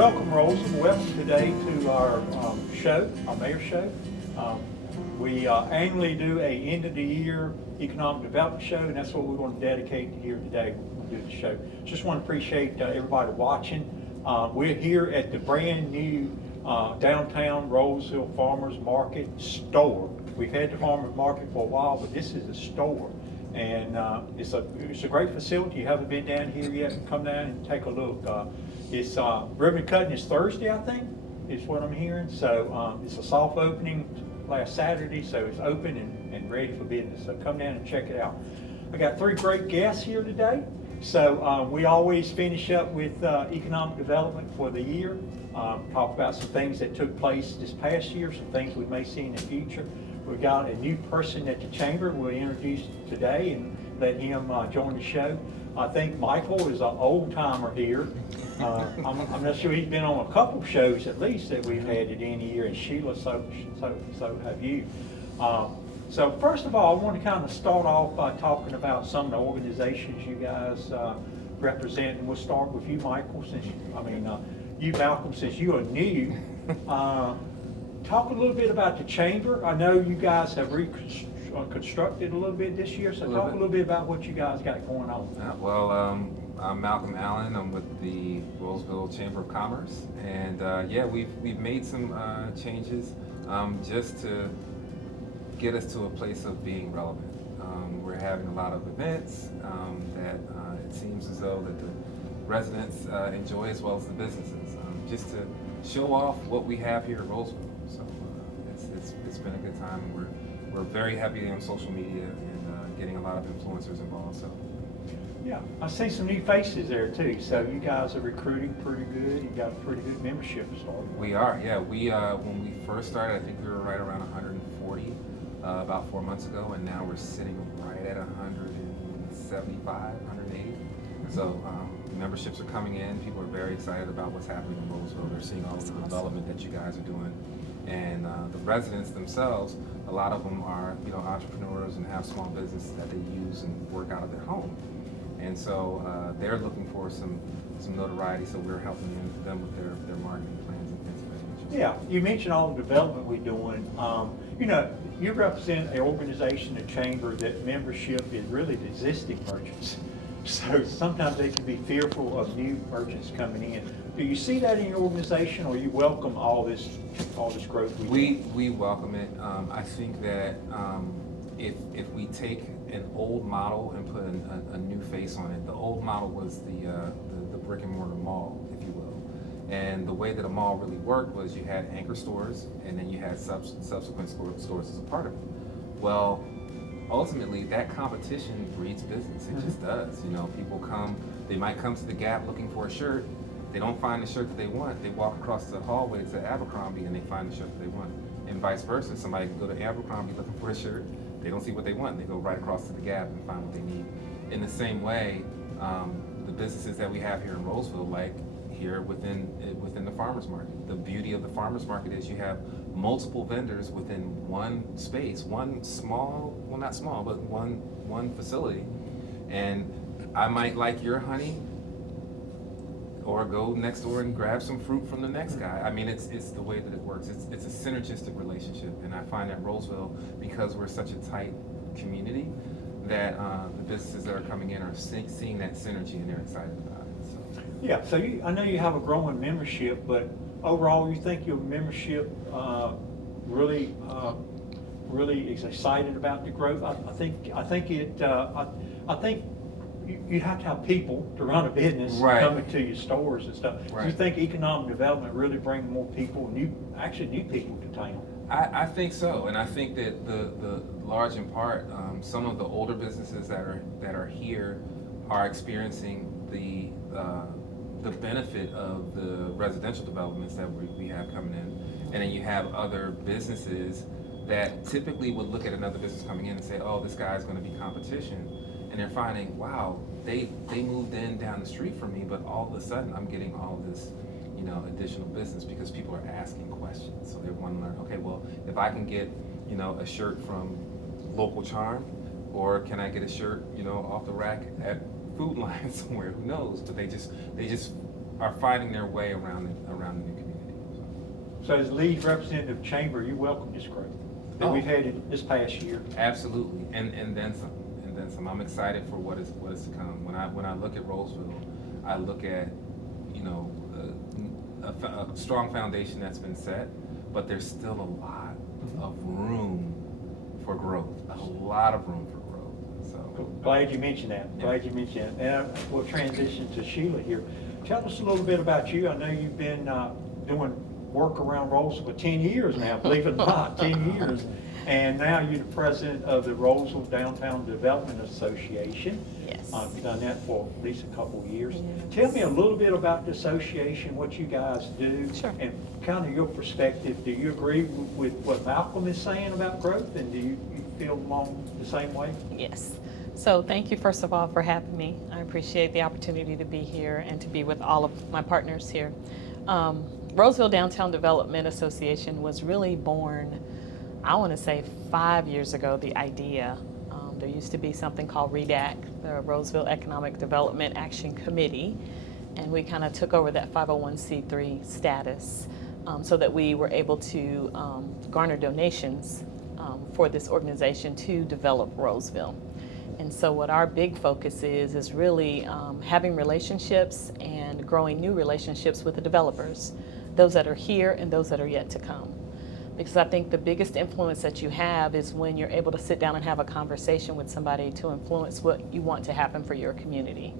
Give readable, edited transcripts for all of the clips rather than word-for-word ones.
Welcome, Roseville. Welcome today to our show, our mayor's show. We annually do a end of the year economic development show, and that's what we want to dedicate here today. We'll do the show. Just want to appreciate everybody watching. We're here at the brand new downtown Roseville Farmers Market store. We've had the Farmers Market for a while, but this is a store. And it's a great facility. You haven't been down here yet, come down and take a look. It's ribbon cutting is Thursday, I think, is what I'm hearing. So it's a soft opening last Saturday, so it's open and ready for business. So come down and check it out. I got three great guests here today. So we always finish up with economic development for the year. Talk about some things that took place this past year, some things we may see in the future. We've got a new person at the chamber we'll introduce today and let him join the show. I think Michael is an old timer here. I'm not sure, he's been on a couple shows at least that we've had at any year, and Sheilah, so have you. So first of all, I want to kind of start off by talking about some of the organizations you guys represent, and we'll start with you, Michael, you, Malcolm, since you are new. Talk a little bit about the chamber. I know you guys have reconstructed a little bit this year, so talk a little bit about what you guys got going on. I'm Malcolm Allen. I'm with the Roseville Chamber of Commerce, and we've made some changes just to get us to a place of being relevant. We're having a lot of events that it seems as though that the residents enjoy as well as the businesses, just to show off what we have here at Roseville. So it's been a good time. We're very heavy on social media and getting a lot of influencers involved. So. Yeah, I see some new faces there too. So you guys are recruiting pretty good. You got a pretty good membership started. We are, yeah. We when we first started, I think we were right around 140 about 4 months ago, and now we're sitting right at 175, 180. So memberships are coming in. People are very excited about what's happening in Roseville. They're seeing all of the development that you guys are doing, and the residents themselves. A lot of them are, entrepreneurs and have small businesses that they use and work out of their home. And so they're looking for some notoriety, so we're helping them with their marketing plans and things of that nature. Yeah, you mentioned all the development we're doing. You represent an organization, a chamber, that membership is really the existing merchants. So sometimes they can be fearful of new merchants coming in. Do you see that in your organization, or you welcome all this growth? We welcome it. I think that if we take an old model and put a new face on it, the old model was the brick and mortar mall, if you will. And the way that a mall really worked was you had anchor stores, and then you had subsequent stores as a part of it. Well, ultimately, that competition breeds business. It just does. People come, they might come to the Gap looking for a shirt. They don't find the shirt that they want. They walk across the hallway to Abercrombie and they find the shirt that they want. And vice versa. Somebody can go to Abercrombie looking for a shirt. They don't see what they want. They go right across to the Gap and find what they need. In the same way, the businesses that we have here in Roseville, like here within the farmers market. The beauty of the farmers market is you have multiple vendors within one space, one small, well not small, but one facility. And I might like your honey, or go next door and grab some fruit from the next guy. I mean, it's the way that it works. It's a synergistic relationship, and I find that Roseville, because we're such a tight community, that the businesses that are coming in are seeing that synergy and they're excited about it. So. Yeah, so I know you have a growing membership, but overall, you think your membership really is excited about the growth? I think you have to have people to run a business coming to your stores and stuff. Right. Do you think economic development really brings more people, new people to town? I think so, and I think that the large in part, some of the older businesses that are here are experiencing the benefit of the residential developments that we have coming in, and then you have other businesses that typically would look at another business coming in and say, "Oh, this guy's going to be competition." And they're finding, wow, they moved in down the street from me, but all of a sudden I'm getting all of this, additional business because people are asking questions. So they want to learn, okay, well, if I can get, a shirt from Local Charm, or can I get a shirt, off the rack at Food Line somewhere? Who knows? But they just are finding their way around the new community. So as lead representative of Chamber, you welcome this growth that Oh. we've had this past year. Absolutely, and then some, and then some. I'm excited for what is to come. When I look at Roseville, I look at, you know, a strong foundation that's been set, but there's still a lot of room for growth. A lot of room for growth. So Glad you mentioned that. Yeah. Glad you mentioned that. And we'll transition to Sheilah here. Tell us a little bit about you. I know you've been doing work around Rolesville for 10 years now, believe it or not, 10 years. And now you're the president of the Roseville Downtown Development Association. Yes. You've done that for at least a couple of years. Yes. Tell me a little bit about the association, what you guys do. Sure. And kind of your perspective. Do you agree with what Malcolm is saying about growth? And do you feel along the same way? Yes. So thank you, first of all, for having me. I appreciate the opportunity to be here and to be with all of my partners here. Roseville Downtown Development Association was really born, I want to say 5 years ago, the idea. There used to be something called REDAC, the Roseville Economic Development Action Committee, and we kind of took over that 501c3 status so that we were able to garner donations for this organization to develop Roseville. And so what our big focus is really having relationships and growing new relationships with the developers, those that are here and those that are yet to come. Because I think the biggest influence that you have is when you're able to sit down and have a conversation with somebody to influence what you want to happen for your community.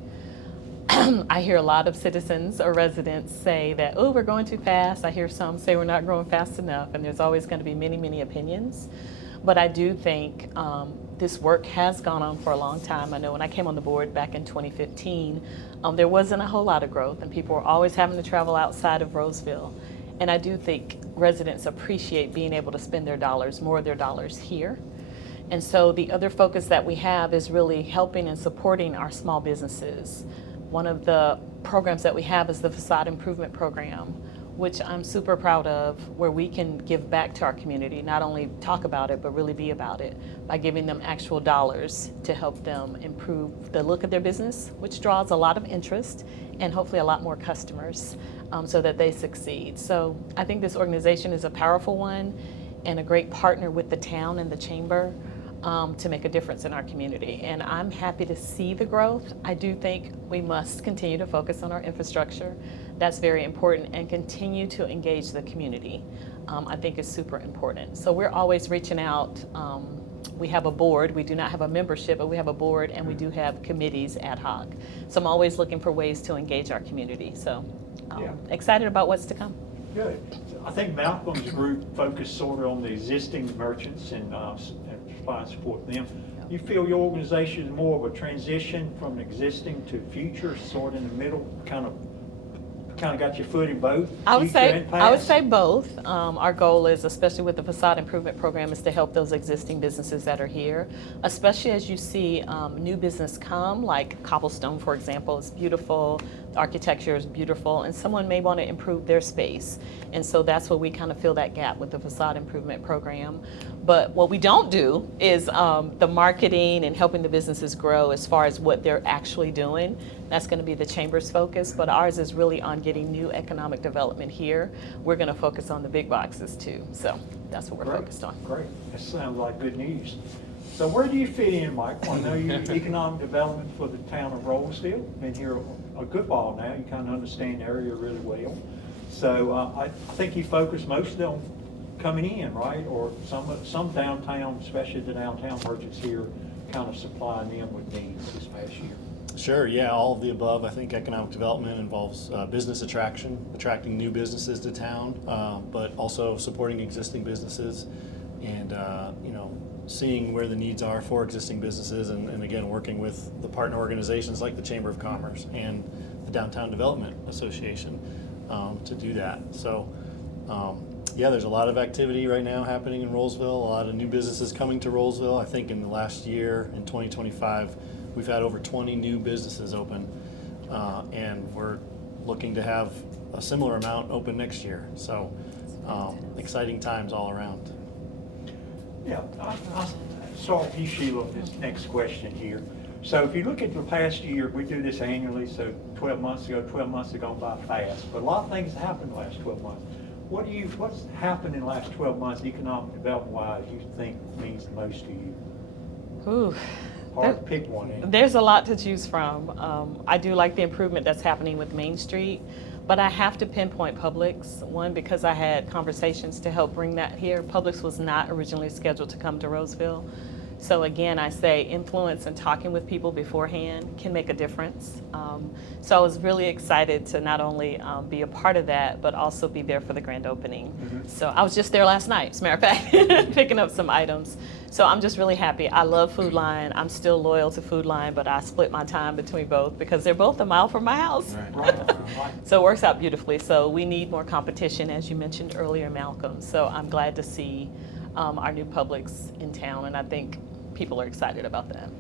I hear a lot of citizens or residents say that, oh, we're going too fast. I hear some say we're not growing fast enough, and there's always going to be many, many opinions. But I do think this work has gone on for a long time. I know when I came on the board back in 2015, there wasn't a whole lot of growth, and people were always having to travel outside of Roseville. And I do think residents appreciate being able to spend their dollars, more of their dollars here. And so the other focus that we have is really helping and supporting our small businesses. One of the programs that we have is the Facade Improvement Program, which I'm super proud of, where we can give back to our community, not only talk about it, but really be about it by giving them actual dollars to help them improve the look of their business, which draws a lot of interest and hopefully a lot more customers so that they succeed. So I think this organization is a powerful one and a great partner with the town and the chamber to make a difference in our community. And I'm happy to see the growth. I do think we must continue to focus on our infrastructure. That's very important, and continue to engage the community. I think is super important. So we're always reaching out. We have a board. We do not have a membership, but we have a board, and we do have committees ad hoc. So I'm always looking for ways to engage our community. So excited about what's to come. Good. I think Malcolm's group focused sort of on the existing merchants and try to support them. You feel your organization is more of a transition from existing to future, sort of in the middle, kind of got your foot in both? I would future and past? say both. Our goal is, especially with the Facade Improvement Program, is to help those existing businesses that are here, especially as you see new business come, like Cobblestone, for example, is beautiful, the architecture is beautiful, and someone may want to improve their space. And so that's where we kind of fill that gap with the Facade Improvement Program. But what we don't do is the marketing and helping the businesses grow as far as what they're actually doing. That's going to be the chamber's focus, but ours is really on getting new economic development here. We're going to focus on the big boxes too. So that's what we're focused on. Great. That sounds like good news. So where do you fit in, Michael? I know you're economic development for the town of Rolesville. Been here a good while now. You kind of understand the area really well. So I think you focus mostly on coming in, right? Or some downtown, especially the downtown merchants here, kind of supplying them with needs this past year. Sure, yeah, all of the above. I think economic development involves business attracting new businesses to town, but also supporting existing businesses and, seeing where the needs are for existing businesses and again, working with the partner organizations like the Chamber of Commerce and the Downtown Development Association to do that. So, there's a lot of activity right now happening in Rolesville, a lot of new businesses coming to Rolesville. I think in the last year, in 2025, we've had over 20 new businesses open, and we're looking to have a similar amount open next year. So exciting times all around. Yeah, I'll start with you, Sheilah, this next question here. So if you look at the past year, we do this annually, so 12 months have gone by fast. But a lot of things happened the last 12 months. What's happened in the last 12 months, economic development wise, you think means the most to you? Ooh. Hard to pick one. Ain't it? There's a lot to choose from. I do like the improvement that's happening with Main Street, but I have to pinpoint Publix. One, because I had conversations to help bring that here. Publix was not originally scheduled to come to Roseville. So again, I say influence and talking with people beforehand can make a difference. So I was really excited to not only be a part of that, but also be there for the grand opening. Mm-hmm. So I was just there last night, as a matter of fact, picking up some items. So I'm just really happy. I love Food Line. I'm still loyal to Food Line, but I split my time between both because they're both a mile from my house. Right. Right. So it works out beautifully. So we need more competition, as you mentioned earlier, Malcolm. So I'm glad to see our new Publix in town, and I think people are excited about that.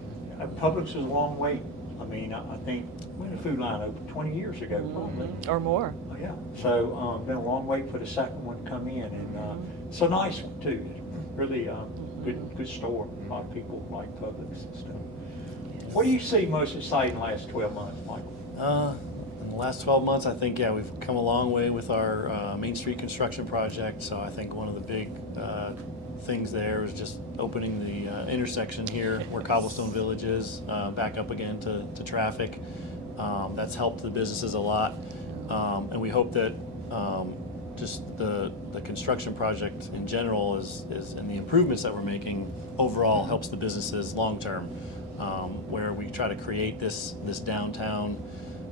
Publix is a long wait. I mean, I think, when the Food Line opened, 20 years ago, probably. Or more. Oh, yeah. So, been a long wait for the second one to come in, and it's a nice one too. Really good store. A lot of people like Publix and stuff. What do you see most exciting in the last 12 months, Michael? In the last 12 months, I think, yeah, we've come a long way with our Main Street construction project. So I think one of the big things there is just opening the intersection here where Cobblestone Village is back up again to traffic. That's helped the businesses a lot. And we hope that just the construction project in general is and the improvements that we're making overall helps the businesses long term, where we try to create this downtown,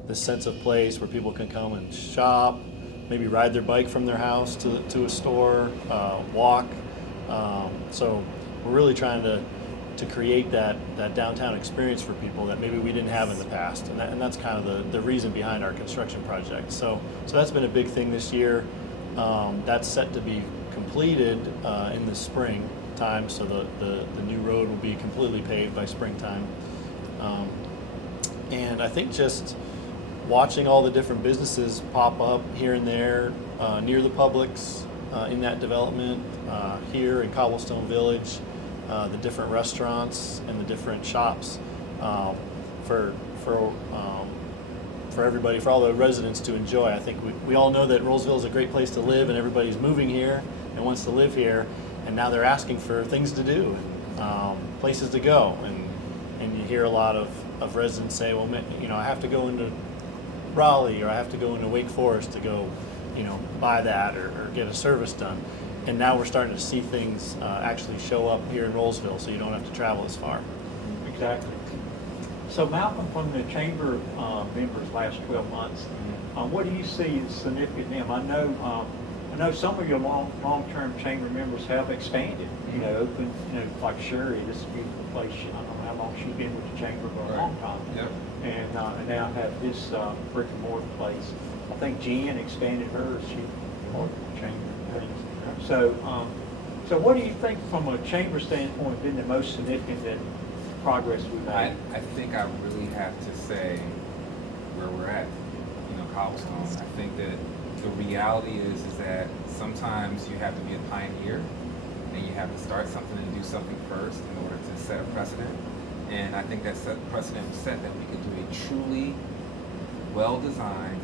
this sense of place where people can come and shop, maybe ride their bike from their house to a store, walk. So we're really trying to create that downtown experience for people that maybe we didn't have in the past, and that's kind of the reason behind our construction project. So that's been a big thing this year. That's set to be completed in the spring time, so the new road will be completely paved by springtime. And I think just watching all the different businesses pop up here and there near the Publix in that development, here in Cobblestone Village, the different restaurants and the different shops for everybody, for all the residents to enjoy. I think we all know that Rolesville is a great place to live, and everybody's moving here and wants to live here, and now they're asking for things to do, places to go, and you hear a lot of residents say, well, I have to go into Raleigh, or I have to go into Wake Forest to go, buy that or get a service done. And now we're starting to see things actually show up here in Rolesville, so you don't have to travel as far. Exactly. So Malcolm, from the chamber members last 12 months, what do you see as significant in them? I know some of your long-term chamber members have expanded, opened, like Sherry, this is a beautiful place. I don't know how long she's been with the chamber, for a long time. Yep. And now have this brick and mortar place. I think Jen expanded hers, she more chamber things. So what do you think from a chamber standpoint been the most significant progress we've made? I think I really have to say where we're at, Cobblestone. I think that the reality is that sometimes you have to be a pioneer, and you have to start something and do something first in order to set a precedent. And I think that precedent was set that we could do a truly well-designed,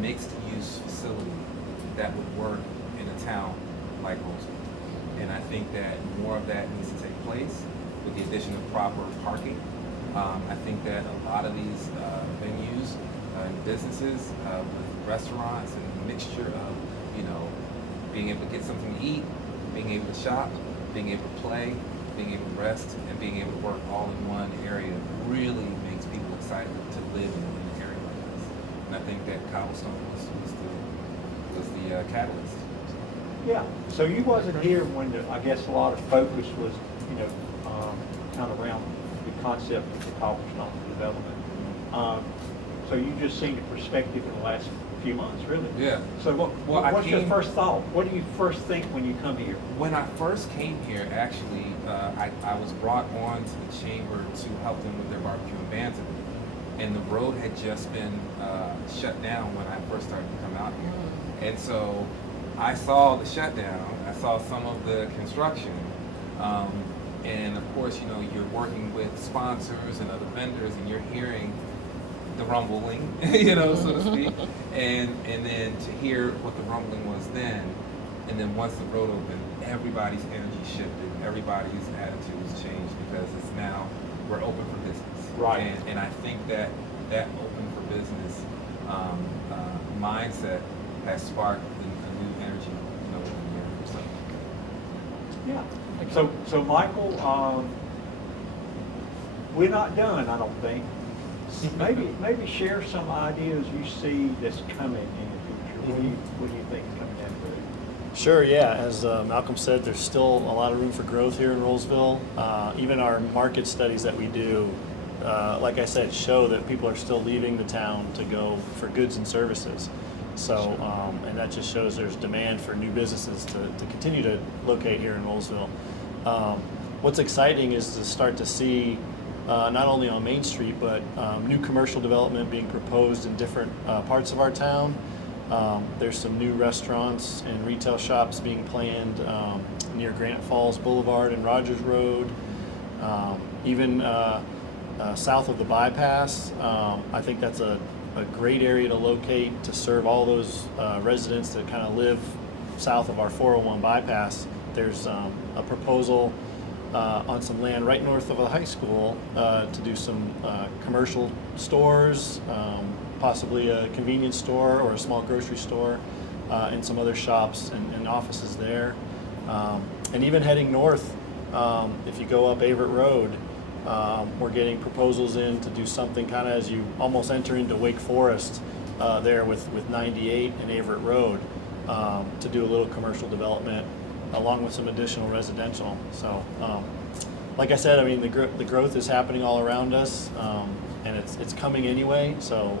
mixed-use facility that would work in a town like Roseville. And I think that more of that needs to take place with the addition of proper parking. I think that a lot of these venues and businesses with restaurants and a mixture of, being able to get something to eat, being able to shop, being able to play, being able to rest, and being able to work all in one area really makes people excited to live in an area like this. And I think that Cobblestone was the catalyst. Yeah, so you wasn't here when I guess a lot of focus was, kind of around the concept of the Cobblestone development. So you just seen the perspective in the last few months, really? Yeah. So what's your first thought? What do you first think when you come here? When I first came here, actually, I was brought on to the chamber to help them with their barbecue and bands event. And the road had just been shut down when I first started to come out here. And so I saw the shutdown, I saw some of the construction, And of course, you're working with sponsors and other vendors, and you're hearing the rumbling, so to speak. And then to hear what the rumbling was then, and then once the road opened, everybody's energy shifted, everybody's attitudes changed, because it's now, we're open for business. Right. And I think that open for business mindset has sparked a new energy, in here. So. Yeah. So Michael, we're not done, I don't think. Maybe share some ideas you see that's coming in the future. What do you think is coming down the road? Sure, yeah. As Malcolm said, there's still a lot of room for growth here in Rolesville. Even our market studies that we do, like I said, show that people are still leaving the town to go for goods and services. So, and that just shows there's demand for new businesses to continue to locate here in Rolesville. What's exciting is to start to see not only on Main Street, but new commercial development being proposed in different parts of our town. There's some new restaurants and retail shops being planned near Granite Falls Boulevard and Rogers Road. Even south of the bypass, I think that's a great area to locate to serve all those residents that kind of live south of our 401 bypass. There's a proposal on some land right north of the high school to do some commercial stores, possibly a convenience store or a small grocery store, and some other shops and offices there. And even heading north, if you go up Averitt Road, we're getting proposals in to do something kind of as you almost enter into Wake Forest there with 98 and Averitt Road to do a little commercial development along with some additional residential. So, like I said, I mean, the growth is happening all around us, and it's coming anyway. So,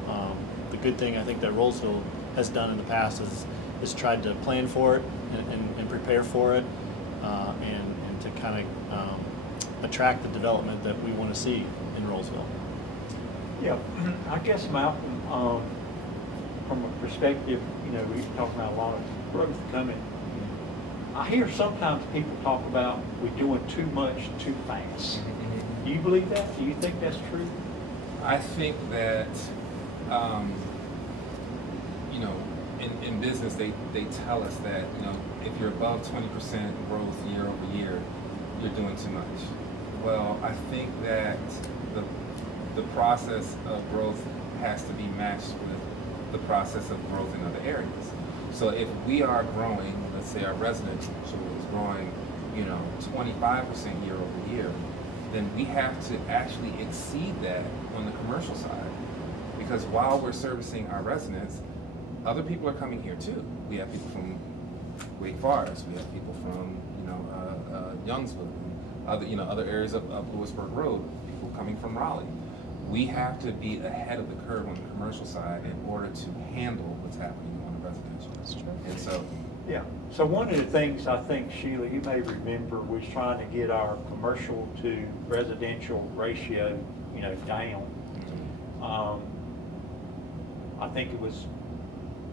the good thing I think that Rolesville has done in the past is tried to plan for it and prepare for it, and to kind of attract the development that we want to see in Rolesville. Yeah, I guess, Malcolm, from a perspective, we're talking about a lot of growth coming. I hear sometimes people talk about we're doing too much too fast. Do you believe that? Do you think that's true? I think that, in business, they tell us that, if you're above 20% growth year over year, you're doing too much. Well, I think that the process of growth has to be matched with the process of growth in other areas. So if we are growing, let's say our residential is growing, 25% year over year, then we have to actually exceed that on the commercial side. Because while we're servicing our residents, other people are coming here too. We have people from Wake Forest, we have people from, Youngsville, other areas of Lewisburg Road, people coming from Raleigh. We have to be ahead of the curve on the commercial side in order to handle what's happening on the residential. That's true. And so, Yeah. So one of the things I think, Sheilah, you may remember, was trying to get our commercial to residential ratio, down. I think it was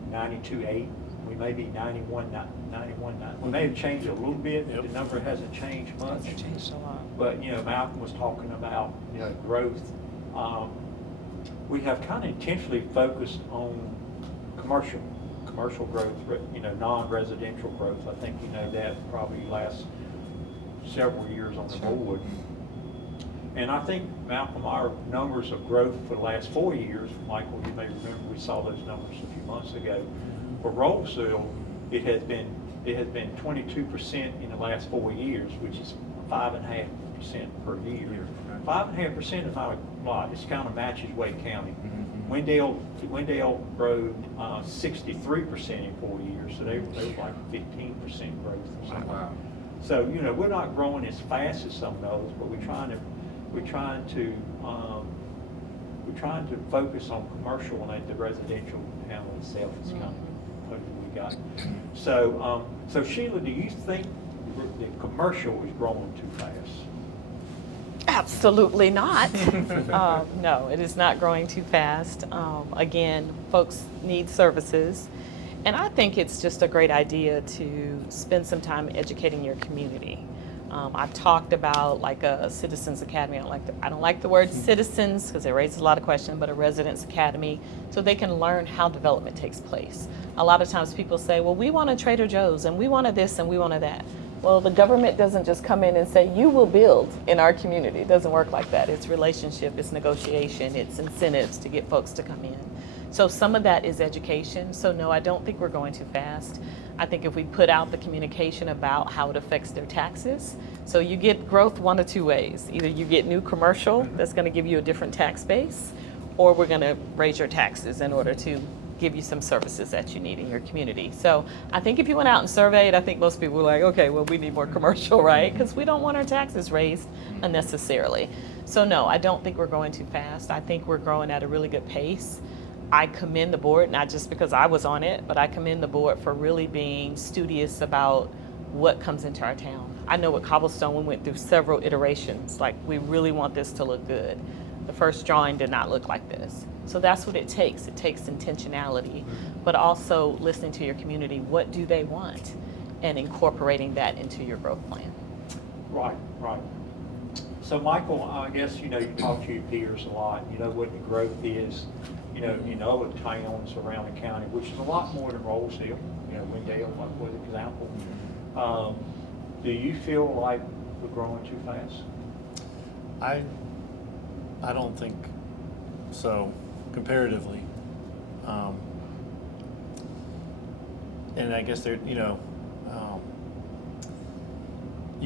92.8. We may be 91.9. We may have changed it a little bit. Yep. The number hasn't changed much. It's changed a lot. But, Malcolm was talking about, growth. We have kind of intentionally focused on commercial growth, non-residential growth. I think that probably lasts several years on the board. And I think, Malcolm, our numbers of growth for the last 4 years, Michael, you may remember we saw those numbers a few months ago. For Roseville, it has been 22% in the last 4 years, which is 5.5% per year. 5.5% is not a lot. It kind of matches Wake County. Wendell Road 63% in 4 years, so they were like 15% growth or something. wow. So we're not growing as fast as some of those, but we're trying to focus on commercial and let the residential handle itself. It's kind of what we got. So Sheilah, do you think the commercial is growing too fast? Absolutely not. No, it is not growing too fast. Again, folks need services. And I think it's just a great idea to spend some time educating your community. I've talked about like a citizens academy. I don't like the word citizens because it raises a lot of questions, but a residents academy so they can learn how development takes place. A lot of times people say, well, we want a Trader Joe's and we wanted this and we wanted that. Well, the government doesn't just come in and say, you will build in our community. It doesn't work like that. It's relationship, it's negotiation, it's incentives to get folks to come in. So some of that is education. So no, I don't think we're going too fast. I think if we put out the communication about how it affects their taxes, so you get growth one of two ways. Either you get new commercial that's going to give you a different tax base, or we're going to raise your taxes in order to give you some services that you need in your community. So I think if you went out and surveyed, I think most people were like, okay, well, we need more commercial, right? Because we don't want our taxes raised unnecessarily. So no, I don't think we're going too fast. I think we're growing at a really good pace. I commend the board, not just because I was on it, but I commend the board for really being studious about what comes into our town. I know with Cobblestone, we went through several iterations. Like, we really want this to look good. The first drawing did not look like this. So that's what it takes. It takes intentionality, but also listening to your community. What do they want? And incorporating that into your growth plan. Right, right. So Michael, I guess, you talk to your peers a lot, what the growth is, in other towns around the county, which is a lot more than Rolesville, Wendell, for example. Do you feel like we're growing too fast? I don't think so, comparatively. And I guess you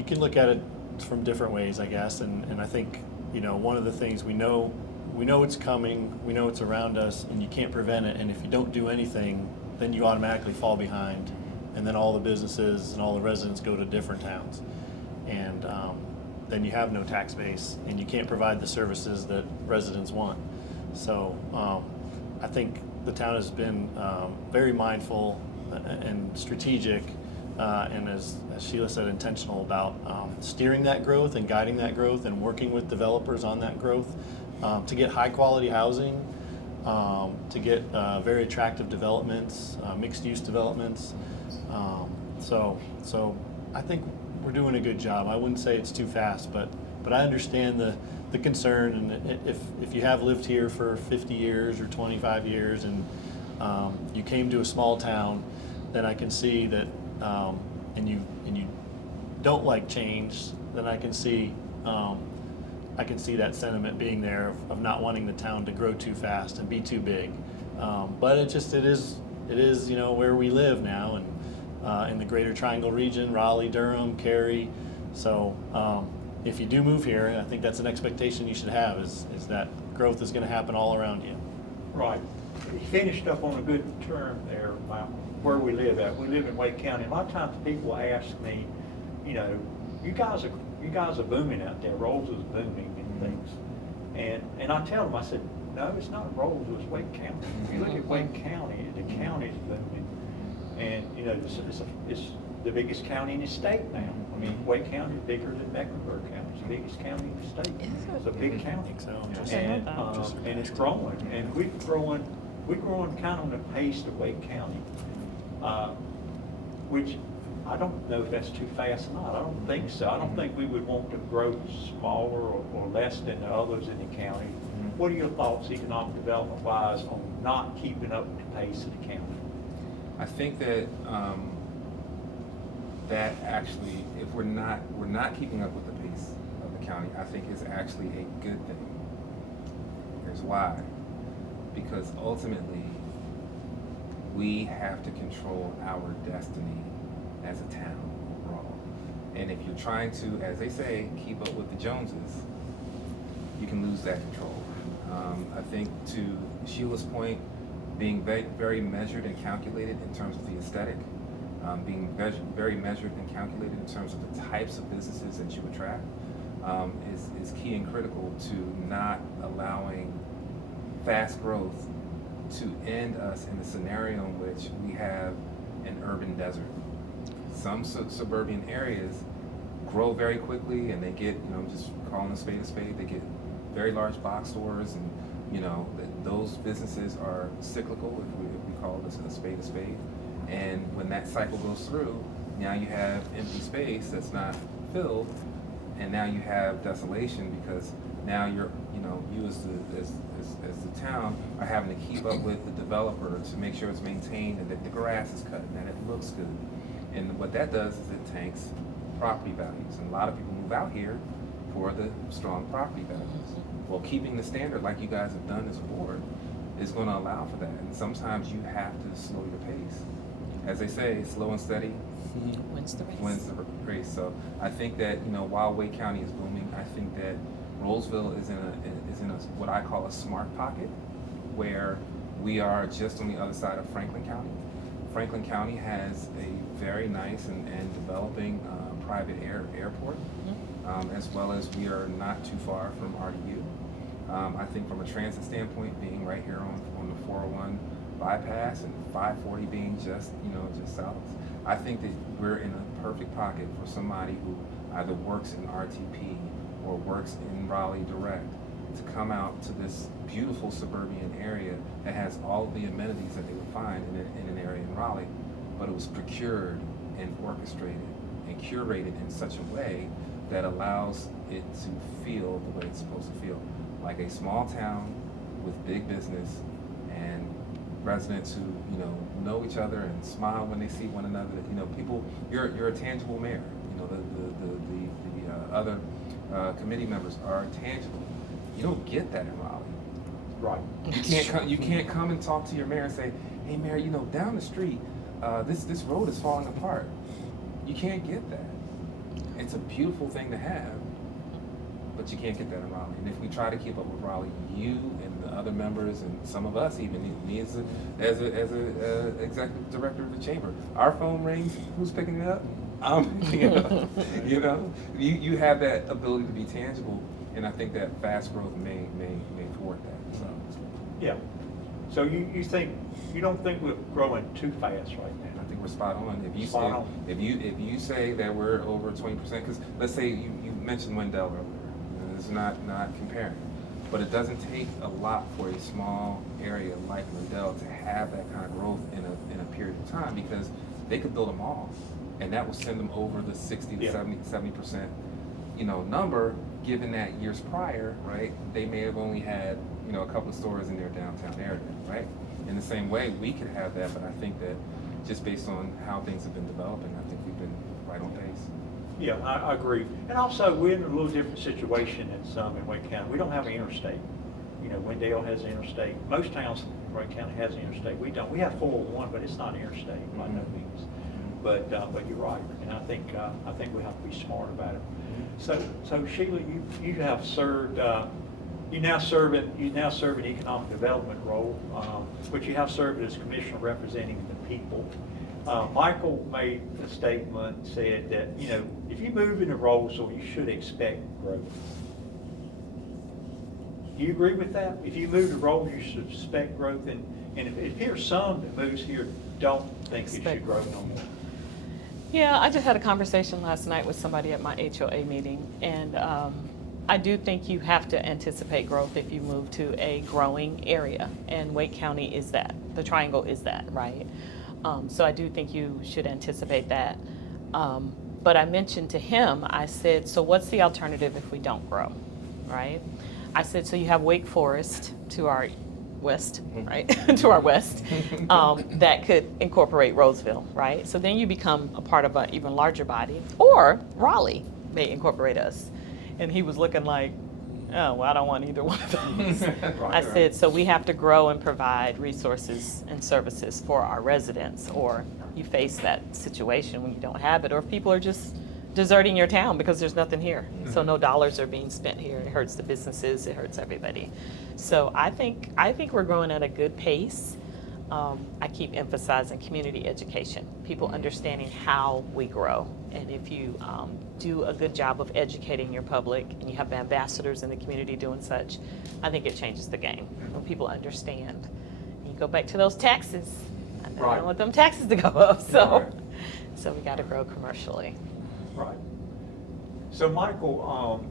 can look at it from different ways, I guess, and I think, one of the things we know it's coming, we know it's around us, and you can't prevent it, and if you don't do anything, then you automatically fall behind, and then all the businesses and all the residents go to different towns, and then you have no tax base, and you can't provide the services that residents want. So I think the town has been very mindful and strategic, and as Sheilah said, intentional about steering that growth and guiding that growth and working with developers on that growth to get high quality housing, to get very attractive developments, mixed use developments. So I think we're doing a good job. I wouldn't say it's too fast, but I understand the concern, and if you have lived here for 50 years or 25 years and you came to a small town, then I can see that, and you don't like change, then I can see that sentiment being there of not wanting the town to grow too fast and be too big. But it is where we live now, and in the Greater Triangle region, Raleigh, Durham, Cary. So if you do move here, I think that's an expectation you should have, is that growth is going to happen all around you. Right. You finished up on a good term there about where we live at. We live in Wake County. A lot of times people ask me, you guys are booming out there. Rolesville is booming and things. And I tell them, I said, no, it's not Rolesville, it's Wake County. If you look at Wake County, the county's booming. And, it's the biggest county in the state now. I mean, Wake County is bigger than Mecklenburg County. It's the biggest county in the state. It's a big county. And it's growing. And we're growing kind of on the pace of Wake County, which I don't know if that's too fast or not. I don't think so. I don't think we would want to grow smaller or less than the others in the county. What are your thoughts, economic development wise, on not keeping up with the pace of the county? I think that that actually, if we're not keeping up with the pace of the county, I think is actually a good thing. Here's why. Because ultimately, we have to control our destiny as a town overall. And if you're trying to, as they say, keep up with the Joneses, you can lose that control. I think to Sheilah's point, being very measured and calculated in terms of the aesthetic, being very measured and calculated in terms of the types of businesses that you attract, is key and critical to not allowing fast growth to end us in a scenario in which we have an urban desert. Some suburban areas grow very quickly, and they get, just calling a spade, they get very large box stores, and those businesses are cyclical, if we call this a spade. And when that cycle goes through, now you have empty space that's not filled, and now you have desolation because now you as the town are having to keep up with the developer to make sure it's maintained and that the grass is cut and that it looks good. And what that does is it tanks property values. And a lot of people move out here for the strong property values. Well, keeping the standard like you guys have done as a board is going to allow for that. And sometimes you have to slow your pace. As they say, slow and steady Wins the race. wins the race. So I think that, while Wake County is booming, I think that Rolesville is in a what I call a smart pocket, where we are just on the other side of Franklin County. Franklin County has a very nice and developing private airport, as well as we are not too far from RDU. I think from a transit standpoint, being right here on the 401 bypass and 540 being just south, I think that we're in a perfect pocket for somebody who either works in RTP or works in Raleigh Direct to come out to this beautiful suburban area that has all of the amenities that they would find in an area in Raleigh, but it was procured and orchestrated and curated in such a way that allows it to feel the way it's supposed to feel, like a small town with big business and residents who know each other and smile when they see one another. People, you're a tangible mayor. The other committee members are tangible. You don't get that in Raleigh. Right. You can't come and talk to your mayor and say, "Hey, mayor, down the street, this road is falling apart." You can't get that. It's a beautiful thing to have, but you can't get that in Raleigh. And if we try to keep up with Raleigh, you and the other members and some of us, even me as a executive director of the chamber, our phone rings. Who's picking it up? You have that ability to be tangible, and I think that fast growth may thwart that. So. Yeah. So you don't think we're growing too fast right now? I think we're spot on. If you say that we're over 20%, because let's say you mentioned Wendell earlier, it's not comparing, but it doesn't take a lot for a small area like Wendell to have that kind of growth in a period of time, because they could build a mall, and that will send them over the 60 to 70% number, given that years prior, right, they may have only had a couple of stores in their downtown area, right? In the same way, we could have that, but I think that just based on how things have been developing, I think we've been right on pace. Yeah, I agree. And also, we're in a little different situation than some in Wake County. We don't have an interstate. Wendell has an interstate. Most towns in Wake County has an interstate. We don't. We have 401, but it's not an interstate by no means. But you're right, and I think we have to be smart about it. So Sheilah, you have served. You now serve an economic development role, but you have served as commissioner representing the people. Mical made a statement, said that if you move into Rolesville, you should expect growth. Do you agree with that? If you move to Rolesville, you should expect growth, and it appears some that moves here don't think it should grow no more. Yeah, I just had a conversation last night with somebody at my HOA meeting, and I do think you have to anticipate growth if you move to a growing area, and Wake County is that. The Triangle is that, right? So I do think you should anticipate that. But I mentioned to him, I said, so what's the alternative if we don't grow, right? I said, so you have Wake Forest to our west, right? To our west, that could incorporate Roseville, right? So then you become a part of an even larger body, or Raleigh may incorporate us. And he was looking like, oh, well, I don't want either one of those. I said, so we have to grow and provide resources and services for our residents, or you face that situation when you don't have it, or if people are just deserting your town because there's nothing here. So no dollars are being spent here. It hurts the businesses, it hurts everybody. So I think we're growing at a good pace. I keep emphasizing community education, people understanding how we grow. And if you do a good job of educating your public, and you have ambassadors in the community doing such, I think it changes the game. When people understand. And you go back to those taxes. I don't want them taxes to go up, so we got to grow commercially. Right. So Mical,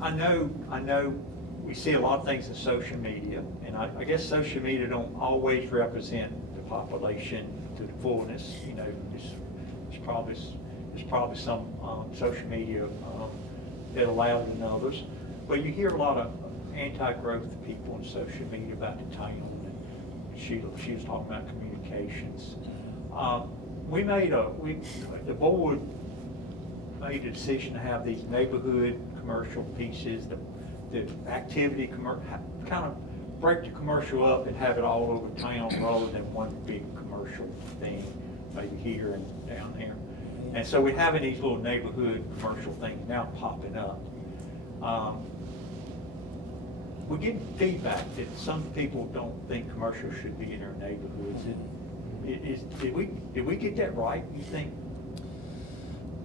I know we see a lot of things in social media, and I guess social media don't always represent the population to the fullness. It's probably there's probably some social media that allow it and others. But you hear a lot of anti-growth people on social media about the town, and she was talking about communications. The board made a decision to have these neighborhood commercial pieces, the activity, kind of break the commercial up and have it all over town rather than one big commercial thing, maybe here and down there. And so we're having these little neighborhood commercial things now popping up. We're getting feedback that some people don't think commercial should be in our neighborhoods. Did we get that right, you think?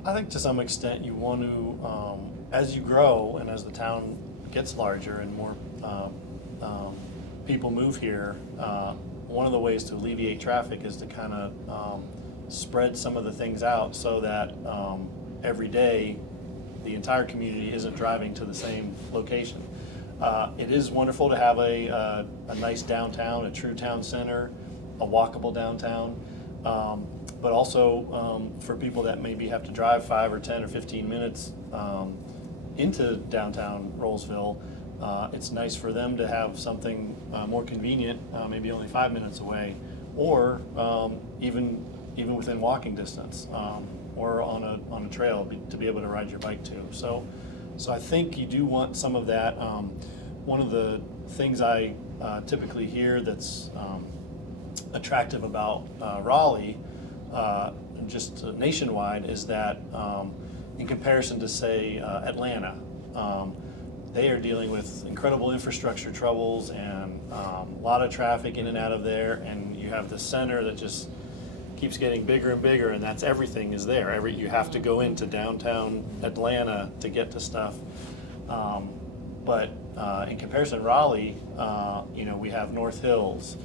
I think to some extent you want to, as you grow and as the town gets larger and more people move here, one of the ways to alleviate traffic is to kind of spread some of the things out so that every day the entire community isn't driving to the same location. It is wonderful to have a nice downtown, a true town center, a walkable downtown, but also for people that maybe have to drive 5 or 10 or 15 minutes into downtown Rolesville, it's nice for them to have something more convenient, maybe only 5 minutes away, or even within walking distance, or on a trail to be able to ride your bike to. So I think you do want some of that. One of the things I typically hear that's attractive about Raleigh, just nationwide, is that in comparison to, say, Atlanta, they are dealing with incredible infrastructure troubles and a lot of traffic in and out of there, and you have the center that just keeps getting bigger and bigger, and that's everything is there. You have to go into downtown Atlanta to get to stuff. But in comparison, Raleigh, we have North Hills,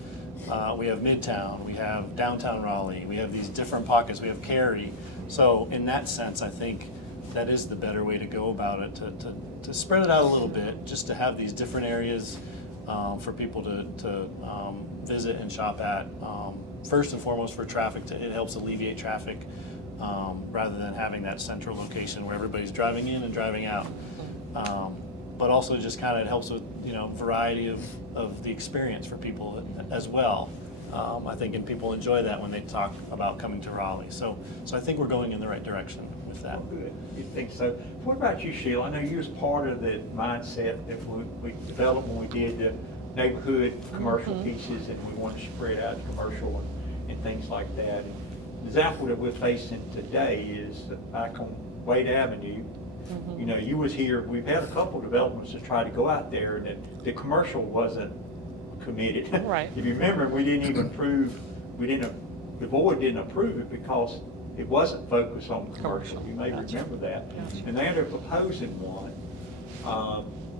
we have Midtown, we have downtown Raleigh, we have these different pockets, we have Cary. So in that sense, I think that is the better way to go about it, to spread it out a little bit, just to have these different areas for people to visit and shop at. First and foremost for traffic, it helps alleviate traffic rather than having that central location where everybody's driving in and driving out. But also just kind of it helps with variety of the experience for people as well. I think and people enjoy that when they talk about coming to Raleigh. So I think we're going in the right direction with that. Oh, good. You think so? What about you, Sheilah? I know you was part of the mindset that we developed when we did the neighborhood commercial pieces, and we wanted to spread out commercial and things like that. And the example that we're facing today is back on Wade Avenue. You was here, we've had a couple developments to try to go out there, and the commercial wasn't committed. Right. If you remember, the board didn't approve it because it wasn't focused on commercial. You may remember that. Gotcha. And now they're proposing one,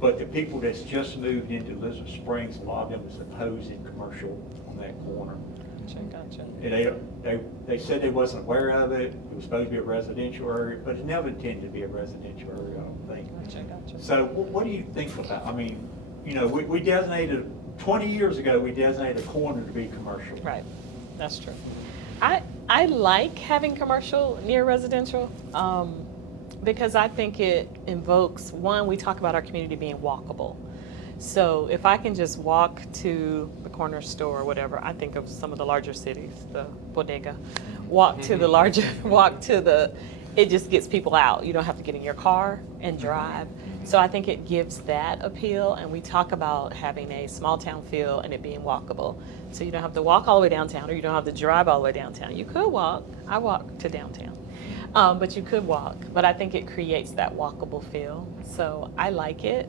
but the people that's just moved into Elizabeth Springs, a lot of them is opposing commercial on that corner. Gotcha. And they said they wasn't aware of it. It was supposed to be a residential area, but it never intended to be a residential area, I don't think. Gotcha. So what do you think about, we designated, 20 years ago, we designated a corner to be commercial. Right, that's true. I like having commercial near residential because I think it invokes, one, we talk about our community being walkable. So if I can just walk to the corner store or whatever, I think of some of the larger cities, the bodega, it just gets people out. You don't have to get in your car and drive. So I think it gives that appeal, and we talk about having a small town feel and it being walkable. So you don't have to walk all the way downtown, or you don't have to drive all the way downtown. You could walk. I walk to downtown. But you could walk. But I think it creates that walkable feel. So I like it.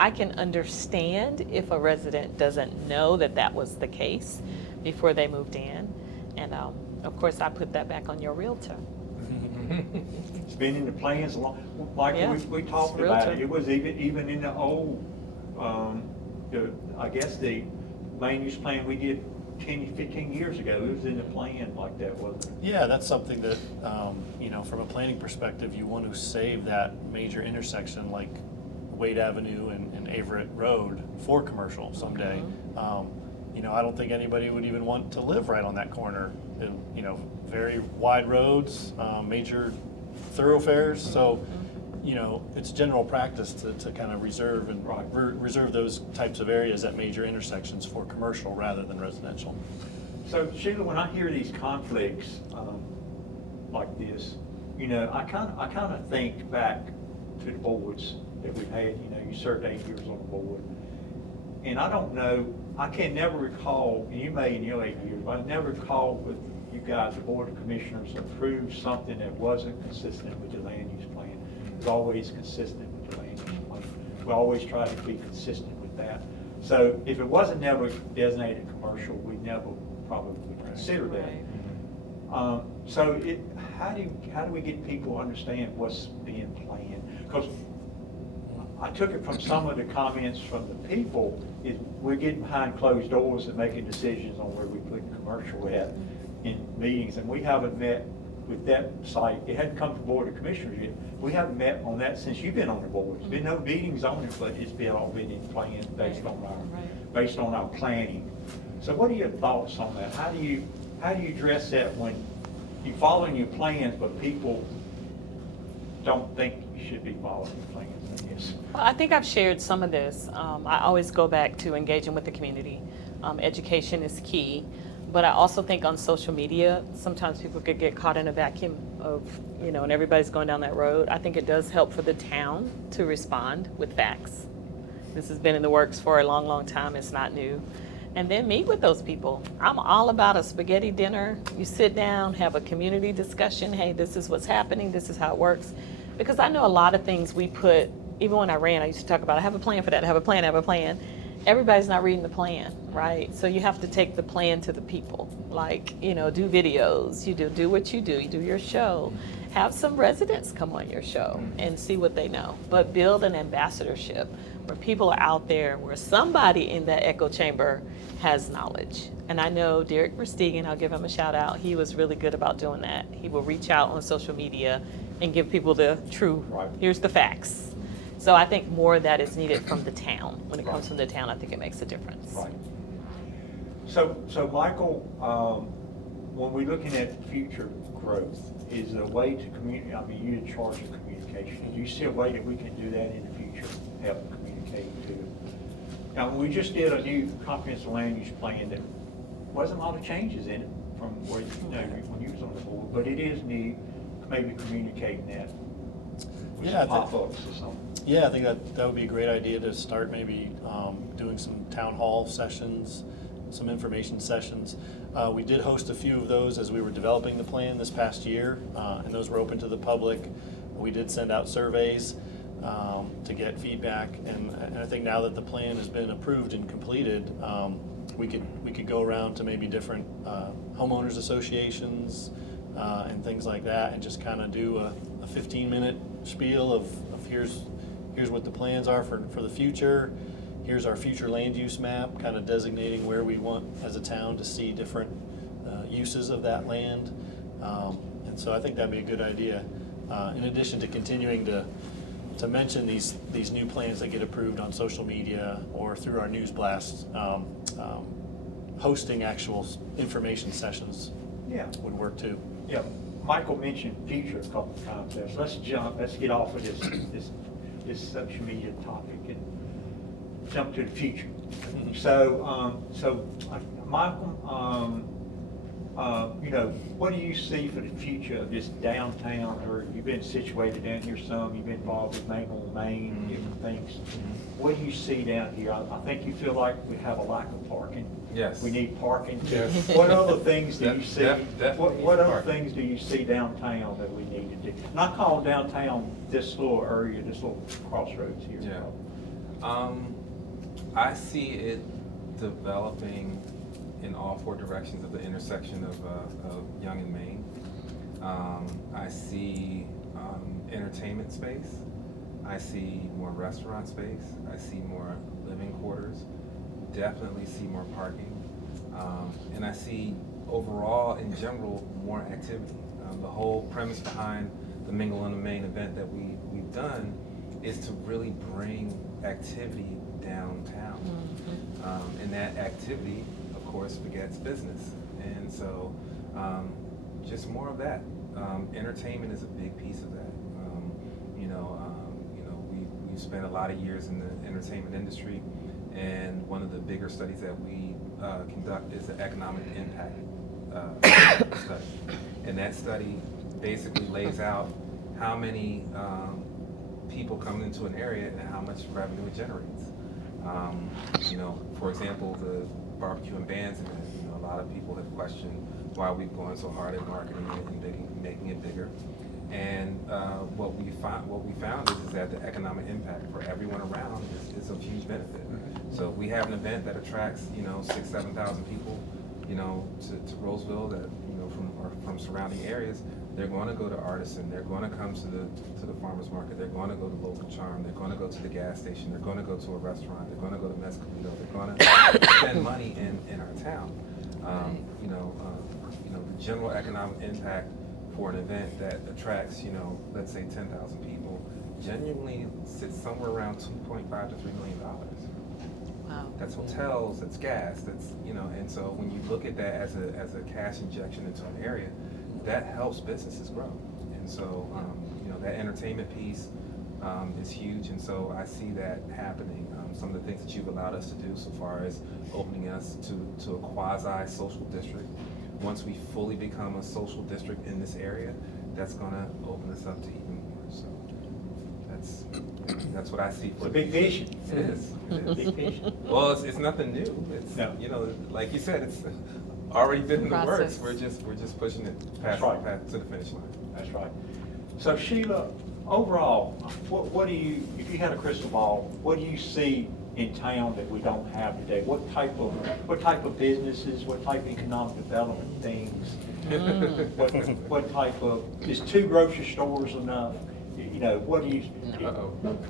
I can understand if a resident doesn't know that was the case before they moved in. And of course, I put that back on your realtor. It's been in the plans a long, like Yeah, we talked it's about realtor. it. It was even in the old, I guess the land use plan we did 10, 15 years ago. It was in the plan like that, wasn't it? Yeah, that's something that, from a planning perspective, you want to save that major intersection like Wade Avenue and Averett Road for commercial someday. I don't think anybody would even want to live right on that corner. And, very wide roads, major thoroughfares, so, it's general practice to kind of reserve and Right. reserve those types of areas at major intersections for commercial rather than residential. So Sheilah, when I hear these conflicts like this, I kind of think back to the boards that we've had. You served 8 years on the board, and I don't know, I can never recall, and you may in your 8 years, but I never recall with you guys, the Board of Commissioners, approved something that wasn't consistent with the land use plan. It was always consistent with the land use plan. We always try to be consistent with that. So if it wasn't never designated commercial, we never probably would consider that. Right. So how do we get people to understand what's being planned? Because I took it from some of the comments from the people, is we're getting behind closed doors and making decisions on where we put commercial at in meetings, and we haven't met with that site. It hadn't come to the Board of Commissioners yet. We haven't met on that since you've been on the board. There's been no meetings on it, but it's been all been in plan based on our planning. So what are your thoughts on that? How do you address that when you're following your plans, but people don't think you should be following your plans, I guess? Well, I think I've shared some of this. I always go back to engaging with the community. Education is key, but I also think on social media, sometimes people could get caught in a vacuum of, and everybody's going down that road. I think it does help for the town to respond with facts. This has been in the works for a long, long time. It's not new. And then meet with those people. I'm all about a spaghetti dinner. You sit down, have a community discussion. Hey, this is what's happening. This is how it works. Because I know a lot of things we put, even when I ran, I used to talk about, I have a plan for that, I have a plan. Everybody's not reading the plan, right? So you have to take the plan to the people. Like, do videos, you do what you do your show. Have some residents come on your show and see what they know. But build an ambassadorship where people are out there, where somebody in that echo chamber has knowledge. And I know Derek Verstegen, I'll give him a shout out, he was really good about doing that. He will reach out on social media and give people the true, here's the facts. So I think more of that is needed from the town. When it comes from the town, I think it makes a difference. Right. So Michael, when we're looking at future growth, is there a way to communicate? I mean, you're in charge of communication. Do you see a way that we can do that in the future, help communicate to? Now, we just did a new comprehensive land use plan that wasn't a lot of changes in it from where when you was on the board, but it is neat, maybe communicating that. With some pop-ups or something. Yeah, I think that would be a great idea to start maybe doing some town hall sessions, some information sessions. We did host a few of those as we were developing the plan this past year, and those were open to the public. We did send out surveys to get feedback, and I think now that the plan has been approved and completed, we could go around to maybe different homeowners associations and things like that, and just kind of do a 15-minute spiel of here's what the plans are for the future. Here's our future land use map, kind of designating where we want as a town to see different uses of that land. And so I think that'd be a good idea. In addition to continuing to mention these new plans that get approved on social media or through our news blasts, hosting actual information sessions would work too. Yeah, Michael mentioned future a couple of times there. So let's get off of this social media topic and jump to the future. So, Michael, what do you see for the future of this downtown? Or you've been situated down here some, you've been involved with Maine, different things. What do you see down here? I think you feel like we have a lack of parking. Yes. We need parking. What other things do you see? What other parking. things do you see downtown that we need to do? And I call downtown this little area, this little crossroads here. Yeah. I see it developing in all four directions of the intersection of Young and Main. I see entertainment space. I see more restaurant space. I see more living quarters. Definitely see more parking. And I see overall, in general, more activity. The whole premise behind the Mingle on the Main event that we've done is to really bring activity downtown. And that activity course begets business. And so just more of that. Entertainment is a big piece of that. We've spent a lot of years in the entertainment industry, and one of the bigger studies that we conduct is the economic impact study. And that study basically lays out how many people come into an area and how much revenue it generates. For example, the barbecue and bands event. A lot of people have questioned why we've gone so hard at marketing it and making it bigger. And what we found is that the economic impact for everyone around is of huge benefit. So we have an event that attracts 6,000-7,000 people, to Roseville that from surrounding areas. They're going to go to Artisan. They're going to come to the farmers market. They're going to go to Local Charm. They're going to go to the gas station. They're going to go to a restaurant. They're going to go to Mescalito. They're going to spend money in our town. The general economic impact for an event that attracts, let's say 10,000 people, genuinely sits somewhere around $2.5 to $3 million. Wow. That's hotels, that's gas, that's, and so when you look at that as a cash injection into an area, that helps businesses grow. And so, that entertainment piece is huge, and so I see that happening. Some of the things that you've allowed us to do so far as opening us to a quasi-social district. Once we fully become a social district in this area, that's going to open us up to even more. So that's what I see. It's a big vision. It is. It is. Big vision. Well, it's nothing new. It's like you said, it's already been in the works. We're just pushing it past to the finish line. That's right. So Sheilah, overall, what do you, if you had a crystal ball, what do you see in town that we don't have today? What type of businesses? What type of economic development things? What type of, is 2 grocery stores enough? What do you? What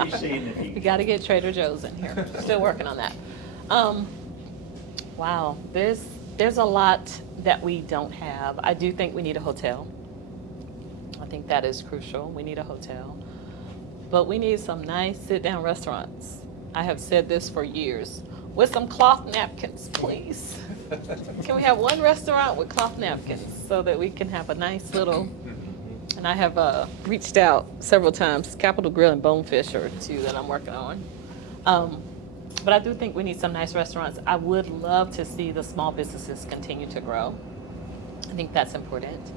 do you see in the future? We got to get Trader Joe's in here. Still working on that. Wow, there's a lot that we don't have. I do think we need a hotel. I think that is crucial. We need a hotel. But we need some nice sit-down restaurants. I have said this for years. With some cloth napkins, please. Can we have one restaurant with cloth napkins so that we can have a nice little, and I have reached out several times. Capital Grill and Bonefish are 2 that I'm working on. But I do think we need some nice restaurants. I would love to see the small businesses continue to grow. I think that's important.